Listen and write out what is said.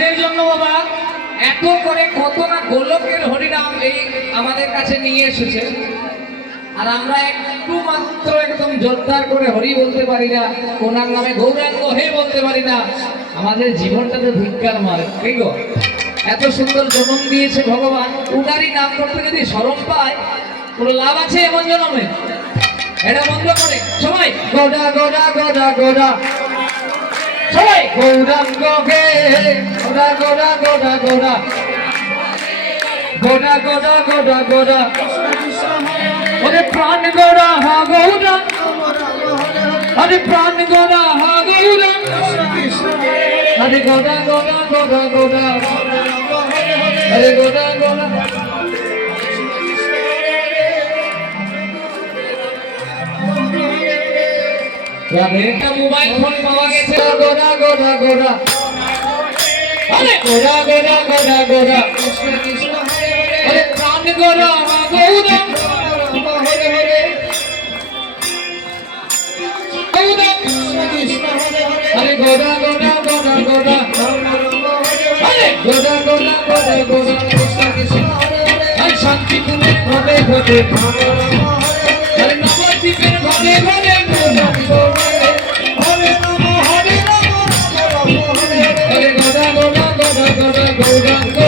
যাদের জন্য বাবা এত করে কত না গোলকের হরিনাম এই আমাদের কাছে নিয়ে এসেছে, আর আমরা একটু মাত্র একদম জোরদার করে হরি বলতে পারি না, ওনার নামে গৌরাঙ্গ হে বলতে পারি না, আমাদের জীবনটা তো ধিক্কার মারে। ঠিক গো, এত সুন্দর জন্ম দিয়েছে ভগবান, উনারই নাম করতে যদি শরম পায় কোনো লাভ আছে এমন জন্মে? এটা বন্ধ করে সবাই গোডা গোডা গোডা গোডা, সবাই গৌরাঙ্গ গে গোডা গোডা গোডা গোডা গোডা গোডা গোডা গোডা, ওরে প্রাণ গোড়া হা গৌরা, আরে প্রাণ গোড়া হা গৌরা, আরে গোডা গোডা গোডা গোডা, আরে গোডা গোডা। একটা মোবাইল ফোন পাওয়া গেছে, গোডা গোডা গোডা, আরে গোডা গোডা গোডা গোডা, আরে প্রাণ গোড়া হা গৌরা, আরে গোডা গোডা গোডা গোডা, আরে গোডা গোডা গোডা গোডা, আরে শান্তি তুমি ঘরে ঘরে, আরে নবদ্বীপের ঘরে ঘরে, হরে নম হরে নম, আরে গোডা গোডা গোডা গোডা গৌরাঙ্গ